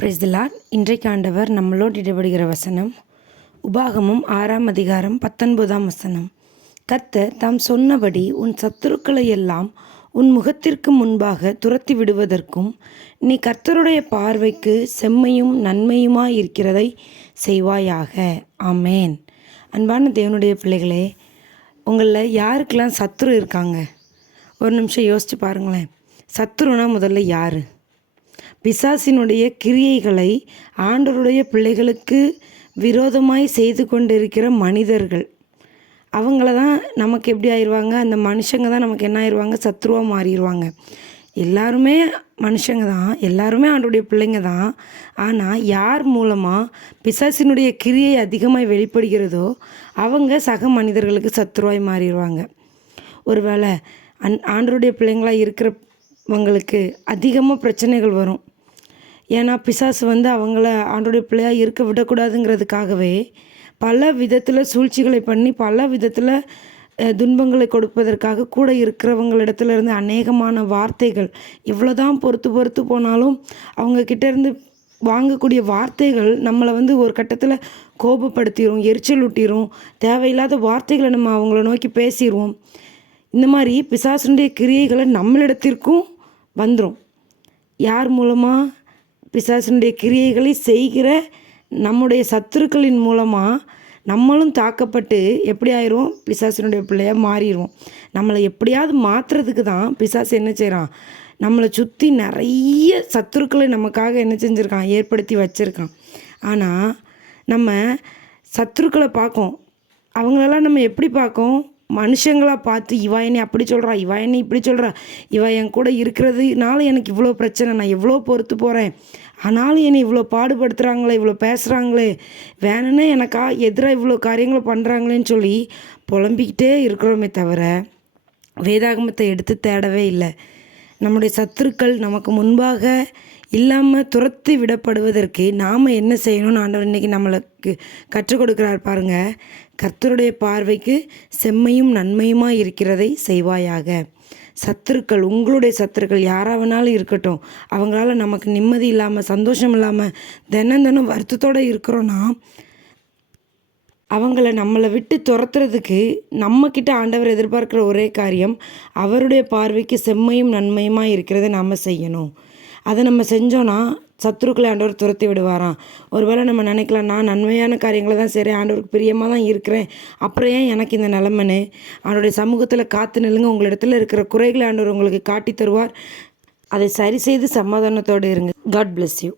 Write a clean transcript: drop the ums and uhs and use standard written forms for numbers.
Praise the Lord. இன்றைக்கு ஆண்டவர் நம்மளோடு இடைபடுகிற வசனம் உபாகமும் 6ஆம் அதிகாரம் 19ஆம் வசனம். கர்த்தர் தாம் சொன்னபடி உன் சத்துருக்களை எல்லாம் உன் முகத்திற்கு முன்பாக துரத்தி விடுவதற்கும் நீ கர்த்தருடைய பார்வைக்கு செம்மையும் நன்மையுமாய் இருக்கிறதை செய்வாயாக. ஆமேன். அன்பான தேவனுடைய பிள்ளைகளே, உங்களில் யாருக்கெல்லாம் சத்துரு இருக்காங்க? ஒரு நிமிஷம் யோசித்து பாருங்களேன். சத்துருனா முதல்ல யார்? பிசாசினுடைய கிரியைகளை ஆண்டவருடைய பிள்ளைகளுக்கு விரோதமாய் செய்து கொண்டிருக்கிற மனிதர்கள். அவங்கள தான் நமக்கு எப்படி ஆயிடுவாங்க? அந்த மனுஷங்க தான் நமக்கு என்ன ஆயிடுவாங்க? சத்ருவாக மாறிடுவாங்க. எல்லாருமே மனுஷங்க தான், எல்லாருமே ஆண்டவருடைய பிள்ளைங்க தான். ஆனால் யார் மூலமாக பிசாசினுடைய கிரியை அதிகமாக வெளிப்படுகிறதோ அவங்க சக மனிதர்களுக்கு சத்ருவாய் மாறிடுவாங்க. ஒருவேளை ஆண்டவருடைய பிள்ளைங்களாக இருக்கிறவங்களுக்கு அதிகமாக பிரச்சனைகள் வரும். ஏன்னா பிசாசு அவங்கள ஆண்டவருடைய பிள்ளையாக இருக்க விடக்கூடாதுங்கிறதுக்காகவே பல விதத்தில் சூழ்ச்சிகளை பண்ணி பல விதத்தில் துன்பங்களை கொடுப்பதற்காக கூட இருக்கிறவங்களிடத்துலேருந்து அநேகமான வார்த்தைகள் இவ்வளோதான் பொறுத்து போனாலும் அவங்கக்கிட்டேருந்து வாங்கக்கூடிய வார்த்தைகள் நம்மளை ஒரு கட்டத்தில் கோபப்படுத்திடும், எரிச்சல் ஊட்டிடும், தேவையில்லாத வார்த்தைகளை நம்ம அவங்கள நோக்கி பேசிடுவோம். இந்த மாதிரி பிசாசுடைய கிரியைகளை நம்மளிடத்திற்கும் வந்துடும். யார் மூலமாக? பிசாசினுடைய கிரியைகளை செய்கிற நம்முடைய சத்துருக்களின் மூலமாக நம்மளும் தாக்கப்பட்டு எப்படி ஆயிரும்? பிசாசினுடைய பிள்ளையாக மாறிடுவோம். நம்மளை எப்படியாவது மாற்றுறதுக்கு தான் பிசாசு என்ன செய்கிறான்? நம்மளை சுற்றி நிறைய சத்துருக்களை நமக்காக என்ன செஞ்சுருக்கான்? ஏற்படுத்தி வச்சுருக்கான். ஆனால் நம்ம சத்துருக்களை பார்க்கோம். அவங்களெல்லாம் நம்ம எப்படி பார்க்கோம்? மனுஷங்களாக பார்த்து, இவா என்னை அப்படி சொல்கிறா, இவா என்னை இப்படி சொல்கிறா, இவா என் கூட இருக்கிறதுனால எனக்கு இவ்வளோ பிரச்சனை, நான் எவ்வளோ பொறுத்து போகிறேன், ஆனாலும் என்னை இவ்வளோ பாடுபடுத்துகிறாங்களே, இவ்வளோ பேசுகிறாங்களே, வேணும்னே எனக்கா எதிராக இவ்வளோ காரியங்களை பண்ணுறாங்களேன்னு சொல்லி புலம்பிக்கிட்டே இருக்கிறோமே தவிர வேதாகமத்தை எடுத்து தேடவே இல்லை. நம்முடைய சத்துருக்கள் நமக்கு முன்பாக இல்லாமல் துரத்தி விடப்படுவதற்கு நாம் என்ன செய்யணும்னு ஆண்டவர் இன்றைக்கி நம்மளுக்கு கற்றுக் கொடுக்குறார் பாருங்கள். கர்த்தருடைய பார்வைக்கு செம்மையும் நன்மையுமாக இருக்கிறதை செய்வாயாக. சத்துருக்கள், உங்களுடைய சத்துருக்கள் யாராவனாலும் இருக்கட்டும், அவங்களால நமக்கு நிம்மதி இல்லாமல் சந்தோஷம் இல்லாமல் தினம் வருத்தத்தோடு இருக்கிறோன்னா அவங்கள நம்மளை விட்டு துரத்துறதுக்கு நம்மக்கிட்ட ஆண்டவர் எதிர்பார்க்குற ஒரே காரியம் அவருடைய பார்வைக்கு செம்மையும் நன்மையுமாக இருக்கிறத நாம் செய்யணும். அதை நம்ம செஞ்சோன்னா சத்துருக்களை ஆண்டவர் துரத்தி விடுவாராம். ஒருவேளை நம்ம நினைக்கலாம், நான் நன்மையான காரியங்களை தான் சரி, ஆண்டவருக்கு பிரியமாக தான் இருக்கிறேன், அப்புறம் ஏன் எனக்கு இந்த நிலமனு? ஆண்டவருடைய சமூகத்தில் காத்து நில்லுங்க. உங்களிடத்துல இருக்கிற குறைகளை ஆண்டவர் உங்களுக்கு காட்டி தருவார். அதை சரி செய்து சமாதானத்தோடு இருங்க. God bless you.